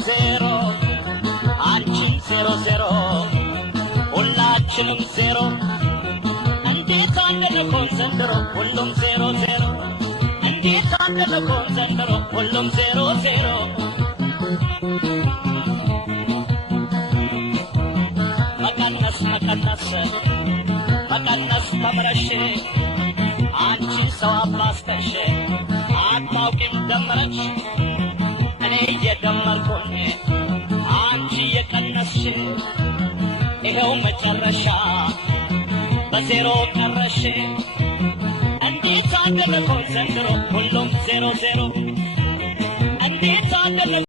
ዜሮ አንቺም ዜሮ ዜሮ ሁላችንም ዜሮ እንዴት አንደለኮን ዘንድሮ ሁሉም ዜሮ ዜሮ እንዴት አንደለኮን ዘንድሮ ሁሉም ዜሮ ዜሮ መቀነስ መቀነስ መቀነስ ተምረሽ አንቺ ሰው አባስተሽ አታውቂም ደመረች እኔ እየደመርኩኝ አንቺ እየቀነስሽ ይኸው መጨረሻ በዜሮ ቀረሽ እንዴት አደረኮን ዘንድሮ ሁሉም ዜሮ ዜሮ እንዴት አደረ